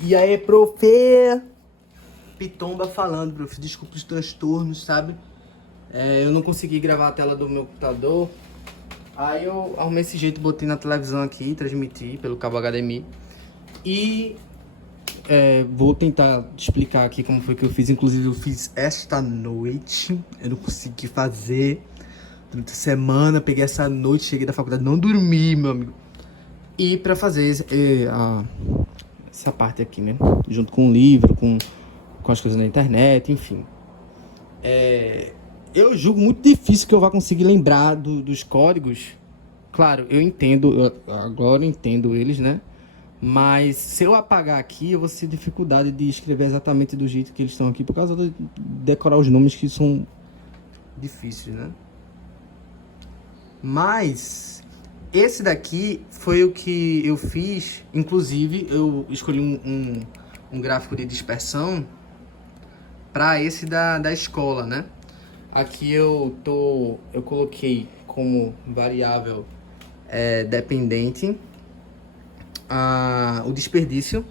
E aí, prof? Pitomba falando, prof. Desculpa os transtornos, sabe? Eu não consegui gravar a tela do meu computador. Aí eu arrumei esse jeito, botei na televisão aqui, transmiti pelo cabo HDMI. E vou tentar explicar aqui como foi que eu fiz. Inclusive eu fiz esta noite. Eu não consegui fazer durante a semana. Peguei essa noite, cheguei da faculdade, não dormi, meu amigo. E pra fazer essa parte aqui, né? Junto com o livro, com as coisas na internet, enfim. Eu julgo muito difícil que eu vá conseguir lembrar dos códigos. Claro, eu entendo, agora eu entendo eles, né? Mas se eu apagar aqui, eu vou ter dificuldade de escrever exatamente do jeito que eles estão aqui, por causa de decorar os nomes que são difíceis, né? Mas esse daqui foi o que eu fiz. Inclusive, eu escolhi um gráfico de dispersão para esse da escola, né? Aqui eu coloquei como variável dependente o desperdício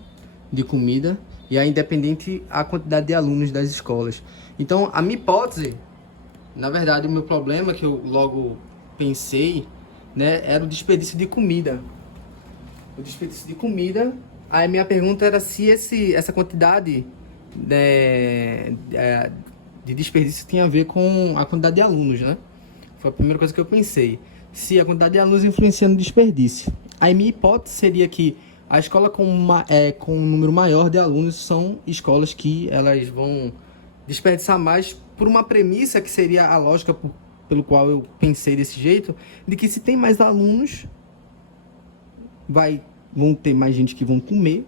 de comida e a independente a quantidade de alunos das escolas. Então, a minha hipótese, na verdade, o meu problema que eu logo pensei, né, era o desperdício de comida. O desperdício de comida. Aí minha pergunta era se essa quantidade de desperdício tinha a ver com a quantidade de alunos, né? Foi a primeira coisa que eu pensei. Se a quantidade de alunos influencia no desperdício. Aí minha hipótese seria que a escola com um número maior de alunos são escolas que elas vão desperdiçar mais por uma premissa que seria a lógica pelo qual eu pensei desse jeito, de que se tem mais alunos, vão ter mais gente que vão comer,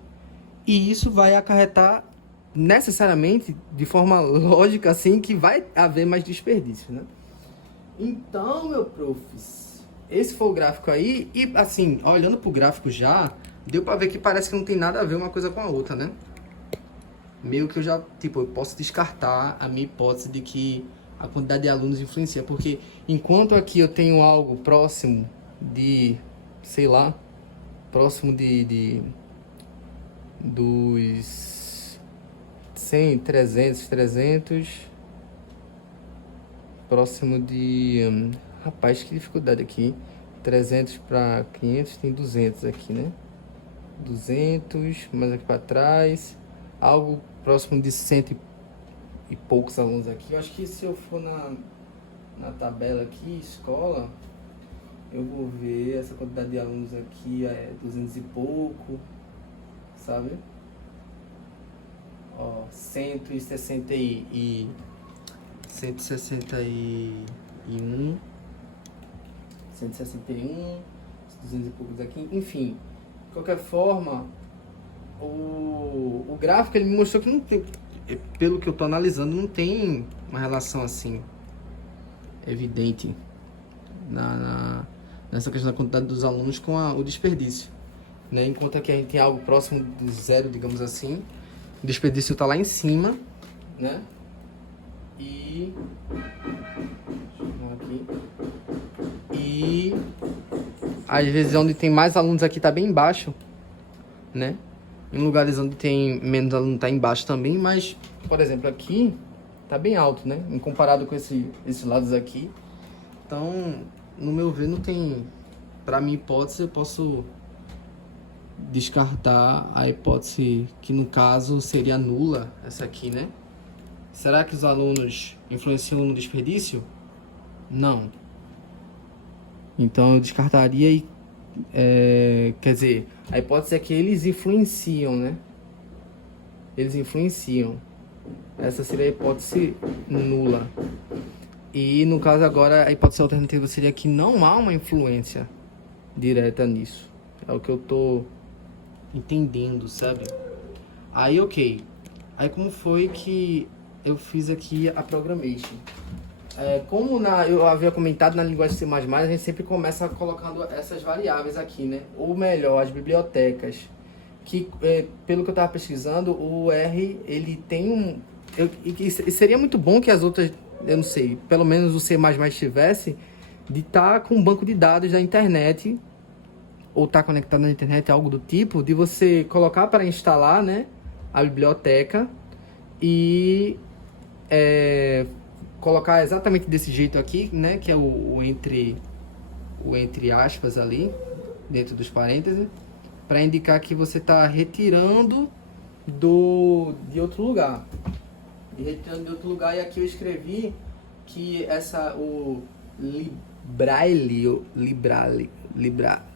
e isso vai acarretar necessariamente, de forma lógica assim, que vai haver mais desperdício, né? Então, meu profs, esse foi o gráfico aí, e assim, olhando pro gráfico já, deu pra ver que parece que não tem nada a ver uma coisa com a outra, né? Meio que eu já, eu posso descartar a minha hipótese de que a quantidade de alunos influencia, porque enquanto aqui eu tenho algo próximo de, sei lá, próximo dos 100, 300, próximo de, rapaz, que dificuldade aqui, 300 para 500, tem 200 aqui, né? 200, mais aqui para trás, algo próximo de 100 e poucos alunos aqui. Eu acho que se eu for na tabela aqui, escola, eu vou ver essa quantidade de alunos aqui, 200 e pouco, sabe? Ó, 161, 161, 200 e poucos aqui, enfim. De qualquer forma, o gráfico ele me mostrou que não tem, pelo que eu tô analisando, não tem uma relação assim evidente nessa questão da quantidade dos alunos com o desperdício, né? Enquanto aqui a gente tem algo próximo de zero, digamos assim, o desperdício tá lá em cima, né? E às vezes onde tem mais alunos aqui tá bem embaixo, né? Em lugares onde tem menos aluno tá embaixo também, mas, por exemplo, aqui tá bem alto, né? Em comparado com esses lados aqui. Então, no meu ver, não tem... Pra minha hipótese, eu posso descartar a hipótese que, no caso, seria nula, essa aqui, né? Será que os alunos influenciam no desperdício? Não. Então, eu descartaria e... quer dizer, a hipótese é que eles influenciam, né? Eles influenciam. Essa seria a hipótese nula. E no caso agora, a hipótese alternativa seria que não há uma influência direta nisso. É o que eu tô entendendo, sabe? Aí, ok. Aí como foi que eu fiz aqui a programmation? Como eu havia comentado, na linguagem C++, a gente sempre começa colocando essas variáveis aqui, né? Ou melhor, as bibliotecas. Que, pelo que eu estava pesquisando, o R, ele tem e seria muito bom que as outras, eu não sei, pelo menos o C++ tivesse, de estar com um banco de dados da internet ou está conectado na internet, algo do tipo, de você colocar para instalar, né, a biblioteca e colocar exatamente desse jeito aqui, né, que é o entre aspas ali, dentro dos parênteses, para indicar que você está retirando de outro lugar. E retirando de outro lugar, e aqui eu escrevi que o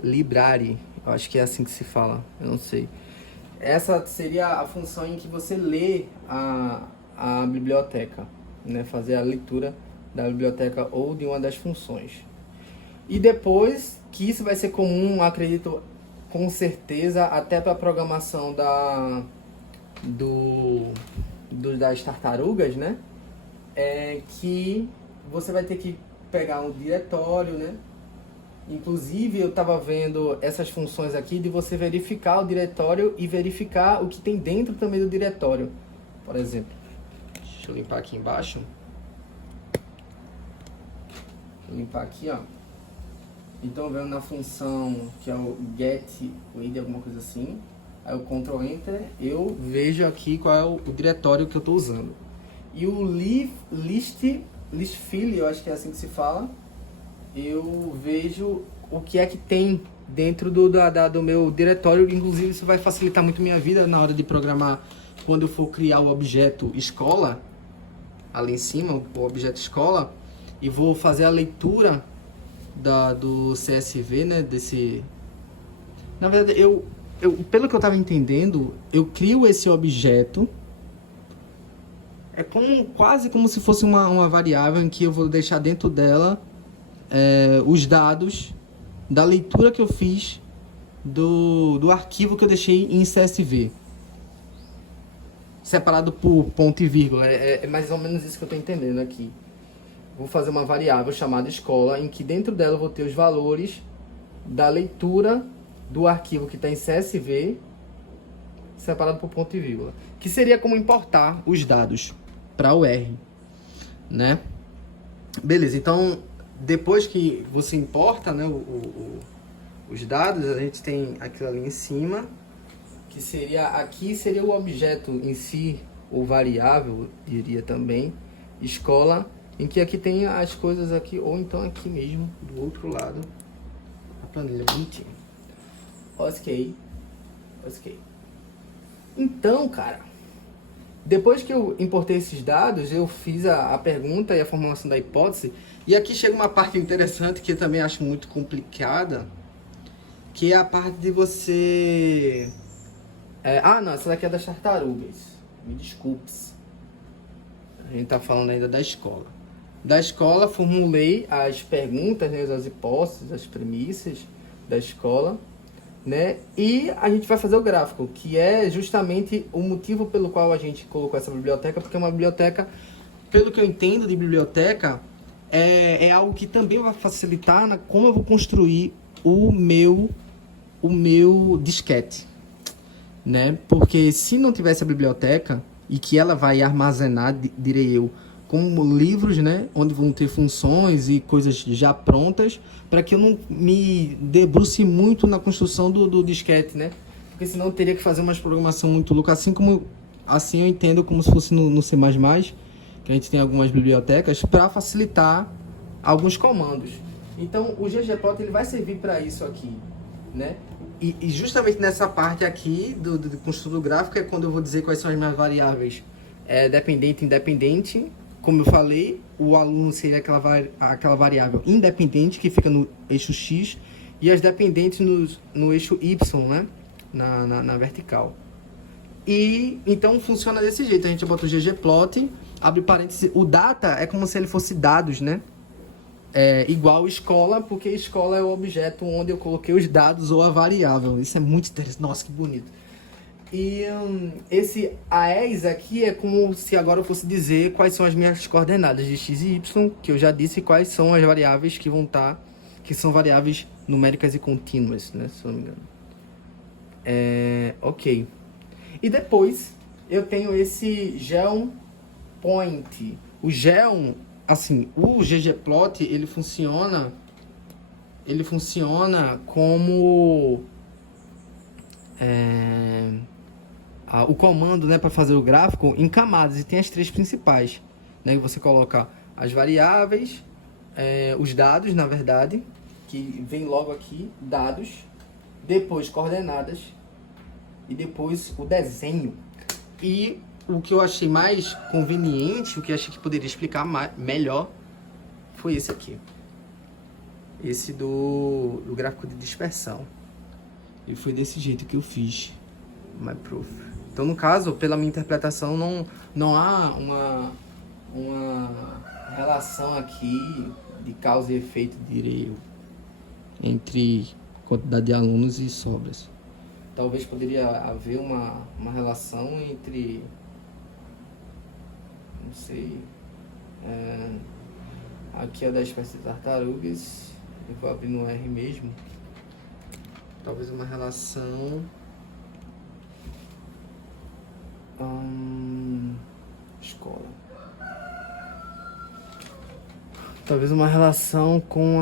Library, eu acho que é assim que se fala, eu não sei. Essa seria a função em que você lê a biblioteca, né? Fazer a leitura da biblioteca ou de uma das funções. E depois, que isso vai ser comum, acredito, com certeza, até para a programação das tartarugas, né? Que você vai ter que pegar um diretório, né? Inclusive, eu estava vendo essas funções aqui de você verificar o diretório e verificar o que tem dentro também do diretório. Por exemplo, deixa eu limpar aqui embaixo. Vou limpar aqui, ó. Então, vendo na função que é o get read, alguma coisa assim, aí o Ctrl Enter, eu vejo aqui qual é o diretório que eu estou usando. E o listfile, eu acho que é assim que se fala, eu vejo o que é que tem dentro do meu diretório. Inclusive, isso vai facilitar muito minha vida na hora de programar, quando eu for criar o objeto escola, ali em cima, o objeto escola, e vou fazer a leitura do CSV, né, na verdade, pelo que eu estava entendendo, eu crio esse objeto, quase como se fosse uma variável em que eu vou deixar dentro dela os dados da leitura que eu fiz do arquivo que eu deixei em CSV, separado por ponto e vírgula. É mais ou menos isso que eu estou entendendo aqui. Vou fazer uma variável chamada escola, em que dentro dela eu vou ter os valores da leitura do arquivo que está em CSV, separado por ponto e vírgula, que seria como importar os dados para o R, né? Beleza, então depois que você importa, né, os dados, a gente tem aquilo ali em cima, que seria o objeto em si, ou variável, diria também, escola, em que aqui tem as coisas aqui, ou então aqui mesmo, do outro lado, a planilha bonitinha. Ok. Então, cara, depois que eu importei esses dados, eu fiz a pergunta e a formulação da hipótese, e aqui chega uma parte interessante que eu também acho muito complicada, que é a parte de você... não, essa daqui é das tartarugas, me desculpes. A gente tá falando ainda da escola. Da escola, formulei as perguntas, né, as hipóteses, as premissas da escola, né? E a gente vai fazer o gráfico, que é justamente o motivo pelo qual a gente colocou essa biblioteca, porque é uma biblioteca, pelo que eu entendo de biblioteca, é algo que também vai facilitar como eu vou construir o meu disquete, né? Porque se não tivesse a biblioteca, e que ela vai armazenar, direi eu, como livros, né, onde vão ter funções e coisas já prontas, para que eu não me debruce muito na construção do disquete, né? Porque senão eu teria que fazer uma programação muito louca, assim eu entendo como se fosse no C++, que a gente tem algumas bibliotecas, para facilitar alguns comandos. Então o ggplot ele vai servir para isso aqui, né? E justamente nessa parte aqui do construtor gráfico é quando eu vou dizer quais são as minhas variáveis dependente e independente. Como eu falei, o aluno seria aquela variável independente que fica no eixo X e as dependentes no eixo Y, né? Na vertical. E então funciona desse jeito. A gente bota o ggplot, abre parênteses. O data é como se ele fosse dados, né? Igual escola, porque escola é o objeto onde eu coloquei os dados ou a variável. Isso é muito interessante. Nossa, que bonito. E esse AES aqui é como se agora eu fosse dizer quais são as minhas coordenadas de x e y, que eu já disse quais são as variáveis que vão estar, que são variáveis numéricas e contínuas, né, se eu não me engano. Ok. E depois eu tenho esse geom point. O geom, assim, o ggplot, ele funciona ele funciona como o comando, né, para fazer o gráfico em camadas, e tem as três principais, né? Você coloca as variáveis, os dados, na verdade, que vem logo aqui, dados, depois coordenadas e depois o desenho. E o que eu achei mais conveniente, o que eu achei que poderia explicar melhor, foi esse aqui. Esse do gráfico de dispersão. E foi desse jeito que eu fiz MyProof. Então, no caso, pela minha interpretação, não há uma relação aqui de causa e efeito, direi eu, entre quantidade de alunos e sobras. Talvez poderia haver uma relação entre, não sei, aqui é da espécie de tartarugas, eu vou abrir no R mesmo, talvez uma relação escola, talvez uma relação com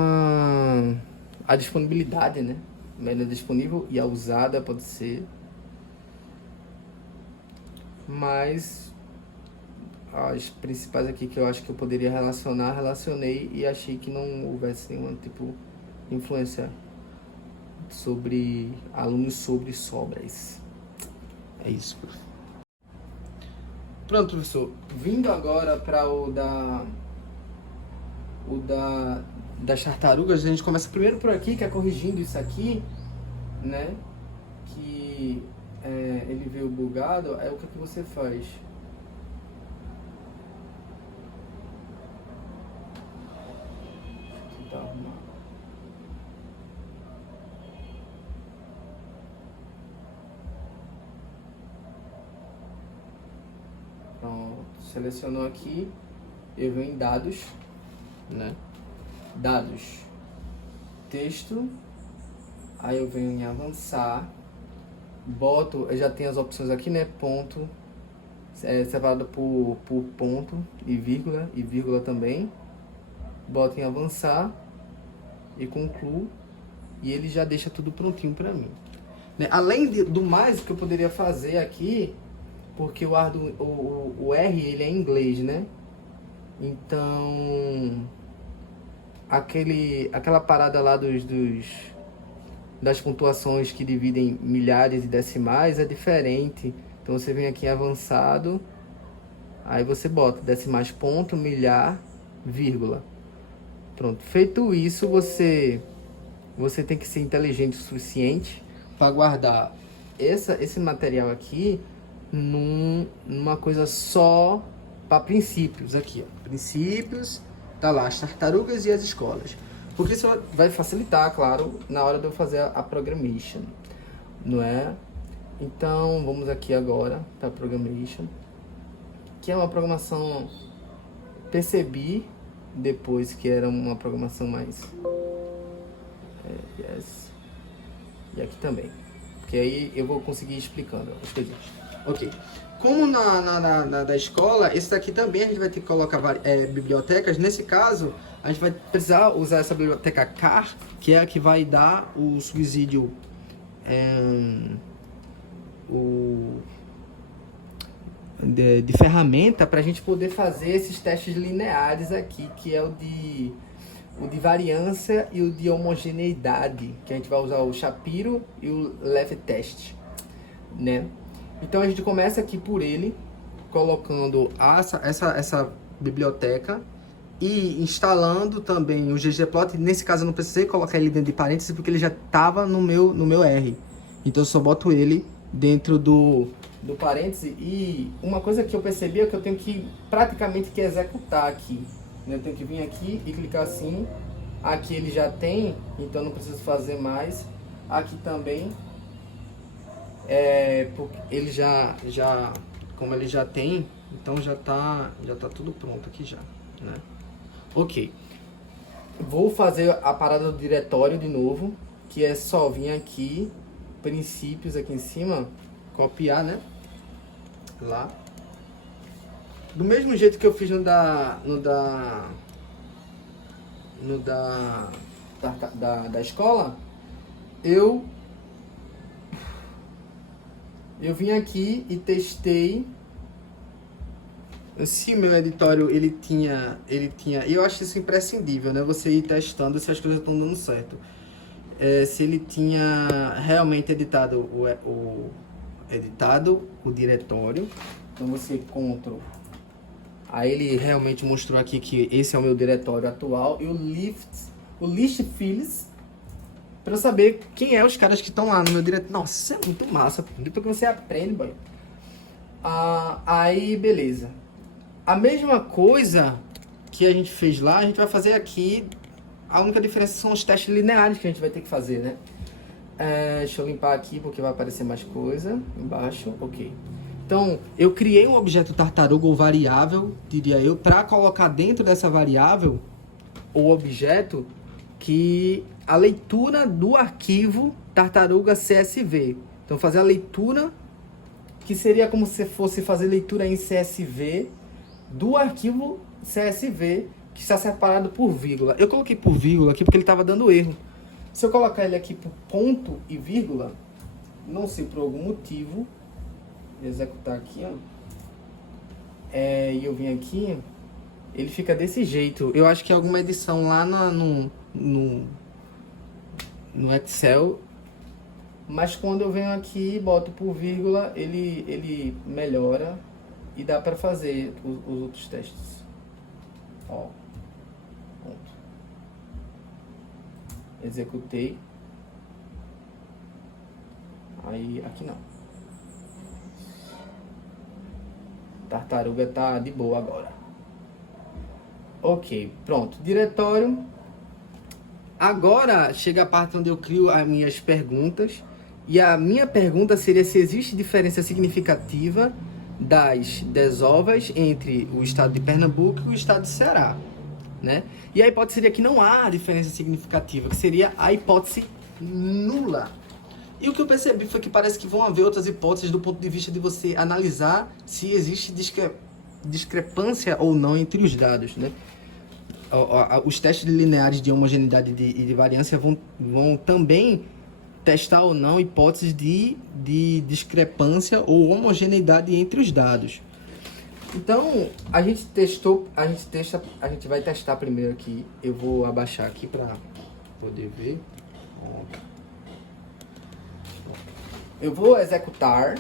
a disponibilidade, né? Média disponível e a usada pode ser, mas as principais aqui que eu acho que eu poderia relacionar, relacionei e achei que não houvesse nenhum tipo de influência sobre alunos sobre sobras. É isso, professor. Pronto, professor. Vindo agora para das tartarugas, a gente começa primeiro por aqui, que é corrigindo isso aqui, né? Que ele veio bugado. Aí o que você faz? Vou tentar arrumar. Pronto, selecionou aqui, eu venho em dados, né? Dados, texto, aí eu venho em avançar, boto, eu já tenho as opções aqui, né? Ponto, separado por ponto e vírgula também, boto em avançar e concluo, e ele já deixa tudo prontinho para mim, né? Além do mais que eu poderia fazer aqui, porque o R ele é em inglês, né? Então aquela parada lá das pontuações que dividem milhares e decimais é diferente. Então você vem aqui em avançado, aí você bota decimais, ponto, milhar, vírgula. Pronto. Feito isso, você tem que ser inteligente o suficiente para guardar esse material aqui numa coisa só para princípios aqui, ó. Princípios, tá lá, as tartarugas e as escolas. Porque isso vai facilitar, claro, na hora de eu fazer a programmation, não é? Então, vamos aqui agora para programmation, que é uma programação, percebi depois que era uma programação mais yes. E aqui também, porque aí eu vou conseguir ir explicando as coisas. Ok. Como da escola, esse daqui também a gente vai ter que colocar bibliotecas. Nesse caso, a gente vai precisar usar essa biblioteca CAR, que é a que vai dar o subsídio de ferramenta para a gente poder fazer esses testes lineares aqui, que é o de variância e o de homogeneidade, que a gente vai usar o Shapiro e o Lev Test, né? Então a gente começa aqui por ele, colocando essa biblioteca e instalando também o ggplot. Nesse caso eu não precisei colocar ele dentro de parênteses porque ele já estava no meu R. Então eu só boto ele dentro do parêntese. E uma coisa que eu percebi é que eu tenho que praticamente que executar aqui, né? Eu tenho que vir aqui e clicar assim. Aqui ele já tem, então não preciso fazer mais. Aqui também. Porque ele como ele já tem, então já tá tudo pronto aqui já, né? Ok. Vou fazer a parada do diretório de novo, que é só vir aqui, princípios aqui em cima, copiar, né? Lá. Do mesmo jeito que eu fiz no da da escola, eu vim aqui e testei se o meu editório ele tinha, eu acho isso imprescindível, né? Você ir testando se as coisas estão dando certo. Se ele tinha realmente editado o diretório. Então você Ctrl. Aí ele realmente mostrou aqui que esse é o meu diretório atual e o list files para eu saber quem é os caras que estão lá no meu diretório. Nossa, isso é muito massa. Depois que você aprende, boy. Aí, beleza. A mesma coisa que a gente fez lá, a gente vai fazer aqui. A única diferença são os testes lineares que a gente vai ter que fazer, né? Deixa eu limpar aqui porque vai aparecer mais coisa embaixo. Ok. Então, eu criei um objeto tartaruga ou variável, diria eu, para colocar dentro dessa variável o objeto que a leitura do arquivo tartaruga CSV. Então, fazer a leitura, que seria como se fosse fazer leitura em CSV do arquivo CSV, que está separado por vírgula. Eu coloquei por vírgula aqui porque ele estava dando erro. Se eu colocar ele aqui por ponto e vírgula, não sei por algum motivo, executar aqui, ó, e eu vim aqui, ele fica desse jeito. Eu acho que é alguma edição lá no Excel, mas quando eu venho aqui e boto por vírgula, ele melhora e dá para fazer os outros testes. Ó, pronto. Executei. Aí aqui não. Tartaruga tá de boa agora. Ok, pronto. Diretório. Agora chega a parte onde eu crio as minhas perguntas. E a minha pergunta seria se existe diferença significativa das desovas entre o estado de Pernambuco e o estado de Ceará, né? E a hipótese seria que não há diferença significativa, que seria a hipótese nula. E o que eu percebi foi que parece que vão haver outras hipóteses do ponto de vista de você analisar se existe discrepância ou não entre os dados, né? Os testes lineares de homogeneidade e de variância vão também testar ou não hipóteses de discrepância ou homogeneidade entre os dados. Então, a gente vai testar primeiro aqui. Eu vou abaixar aqui para poder ver. Eu vou executar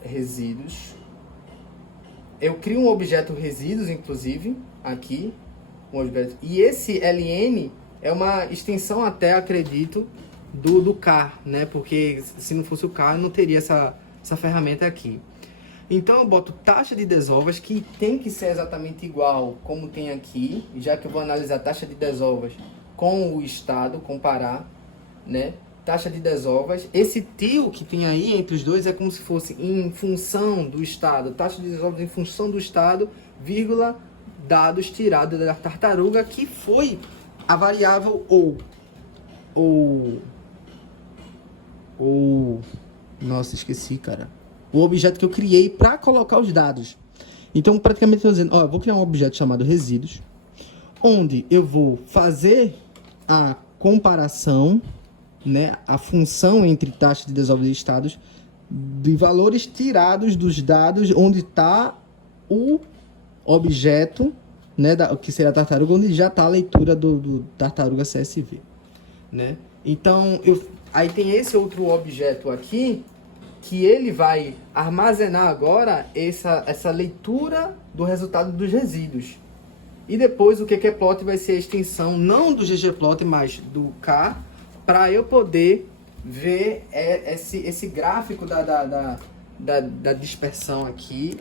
resíduos. Eu crio um objeto resíduos, inclusive, aqui. Um objeto. E esse LN é uma extensão até, acredito, do car, né? Porque se não fosse o car, eu não teria essa ferramenta aqui. Então eu boto taxa de desovas, que tem que ser exatamente igual como tem aqui, já que eu vou analisar a taxa de desovas com o estado, comparar, né? Taxa de desovas. Esse tio que tem aí entre os dois é como se fosse em função do estado. Taxa de desovas em função do estado, vírgula, dados tirados da tartaruga, que foi a variável ou nossa, esqueci, cara. O objeto que eu criei para colocar os dados. Então, praticamente estou dizendo, ó, eu vou criar um objeto chamado resíduos, onde eu vou fazer a comparação, né, a função entre taxa de desovas e estados de valores tirados dos dados onde está o objeto, né, que será a tartaruga, onde já está a leitura do tartaruga CSV, né? Então, aí tem esse outro objeto aqui, que ele vai armazenar agora essa leitura do resultado dos resíduos. E depois o QQplot vai ser a extensão, não do ggplot, mas do K, para eu poder ver esse gráfico da dispersão aqui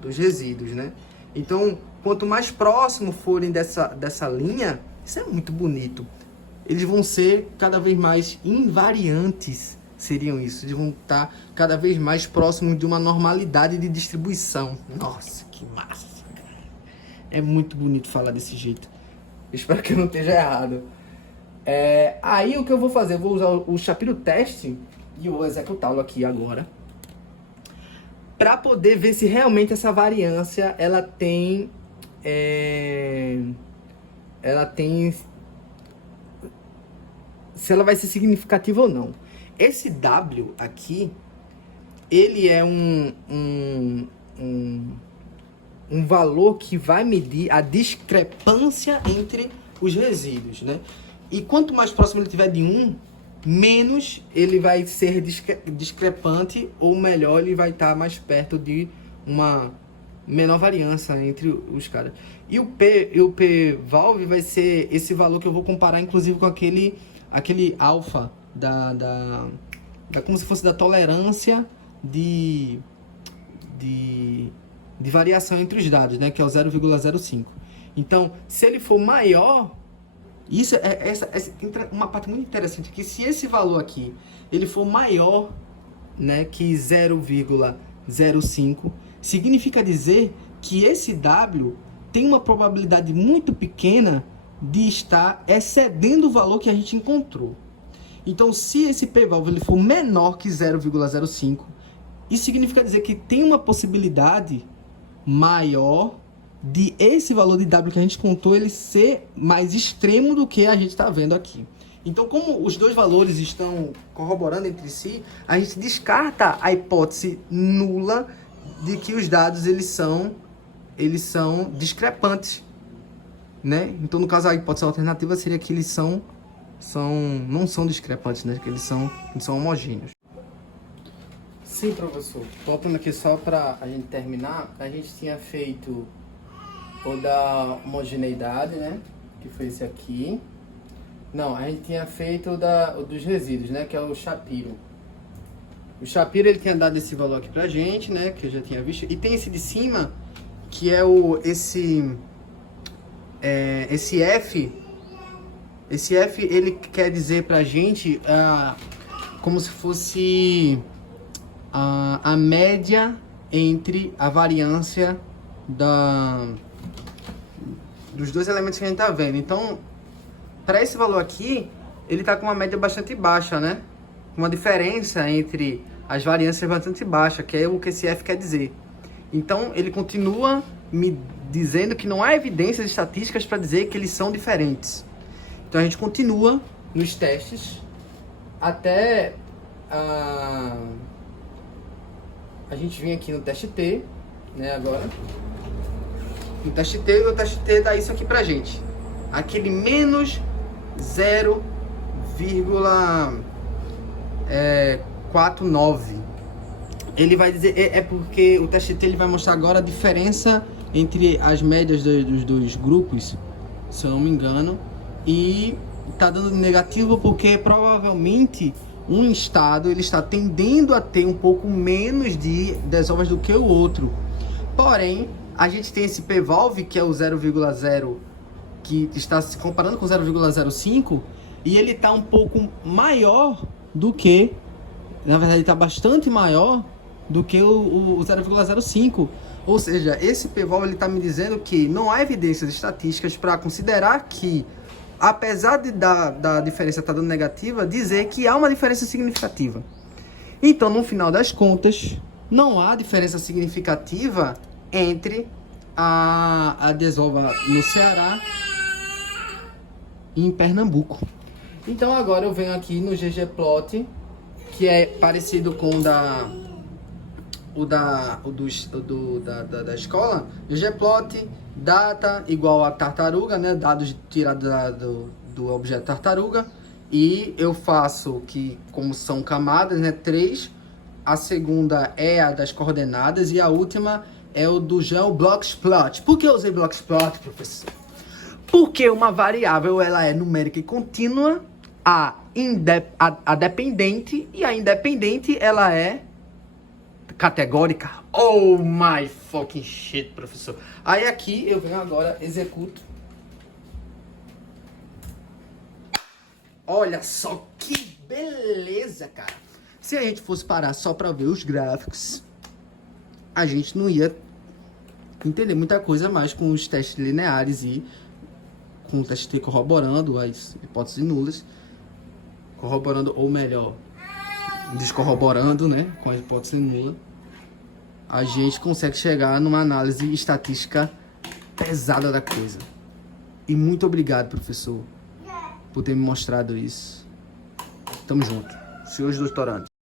dos resíduos, né? Então, quanto mais próximo forem dessa linha, isso é muito bonito. Eles vão ser cada vez mais invariantes, seriam isso. Eles vão estar cada vez mais próximos de uma normalidade de distribuição. Nossa, que massa! É muito bonito falar desse jeito. Espero que eu não esteja errado. Aí o que eu vou fazer? Eu vou usar o Shapiro Test e eu vou executá-lo aqui agora, para poder ver se realmente essa variância ela tem se ela vai ser significativa ou não. Esse W aqui, ele é um valor que vai medir a discrepância entre os resíduos, né? E quanto mais próximo ele tiver de 1, menos ele vai ser discrepante, ou melhor, ele vai estar mais perto de uma menor variância entre os caras. E o p-valve vai ser esse valor que eu vou comparar, inclusive, com aquele alfa como se fosse da tolerância de variação entre os dados, né, que é o 0,05. Então, se ele for maior, isso entra uma parte muito interessante aqui. Se esse valor aqui ele for maior, né, que 0,05, significa dizer que esse W tem uma probabilidade muito pequena de estar excedendo o valor que a gente encontrou. Então, se esse p-valve ele for menor que 0,05, isso significa dizer que tem uma possibilidade maior de esse valor de W que a gente contou ele ser mais extremo do que a gente está vendo aqui. Então, como os dois valores estão corroborando entre si, a gente descarta a hipótese nula de que os dados eles são discrepantes, né? Então, no caso, a hipótese alternativa seria que eles não são discrepantes, né? Que eles são homogêneos. Sim, professor. Voltando aqui só para a gente terminar, a gente tinha feito o da homogeneidade, né? Que foi esse aqui. Não, a gente tinha feito o dos resíduos, né? Que é o Shapiro. O Shapiro, ele tinha dado esse valor aqui pra gente, né? Que eu já tinha visto. E tem esse de cima, que é esse F. Esse F, ele quer dizer pra gente como se fosse a média entre a variância dos dois elementos que a gente tá vendo. Então, para esse valor aqui, ele tá com uma média bastante baixa, né? Uma diferença entre as variâncias bastante baixa, que é o que esse F quer dizer. Então, ele continua me dizendo que não há evidências estatísticas para dizer que eles são diferentes. Então, a gente continua nos testes até a gente vir aqui no teste T, né, agora. No teste T, o teste T dá isso aqui pra gente. Aquele menos 0,49. Ele vai dizer, porque o teste T ele vai mostrar agora a diferença entre as médias dos dois grupos, se eu não me engano, e tá dando negativo porque provavelmente um estado ele está tendendo a ter um pouco menos de desovas do que o outro. Porém, a gente tem esse p-valve que é o 0,0, que está se comparando com 0,05, e ele está um pouco maior do que, na verdade, está bastante maior do que o 0,05. Ou seja, esse p-valve ele está me dizendo que não há evidências estatísticas para considerar que, apesar da diferença estar dando negativa, dizer que há uma diferença significativa. Então, no final das contas, não há diferença significativa entre a desova no Ceará e em Pernambuco. Então, agora eu venho aqui no ggplot, que é parecido com da escola. ggplot data igual a tartaruga, né? Dados tirados do objeto tartaruga. E eu faço que, como são camadas, né? 3. A segunda é a das coordenadas e a última é o do GeoBlockSplot. Por que eu usei BlockSplot, professor? Porque uma variável ela é numérica e contínua, a dependente, e a independente ela é categórica. Oh my fucking shit, professor. Aí aqui eu venho agora, executo. Olha só que beleza, cara. Se a gente fosse parar só para ver os gráficos, a gente não ia entender muita coisa mais com os testes lineares e com o teste T corroborando as hipóteses nulas, corroborando, ou melhor, descorroborando, né, com a hipótese nula. A gente consegue chegar numa análise estatística pesada da coisa. E muito obrigado, professor, por ter me mostrado isso. Tamo junto. Senhores doutorandos.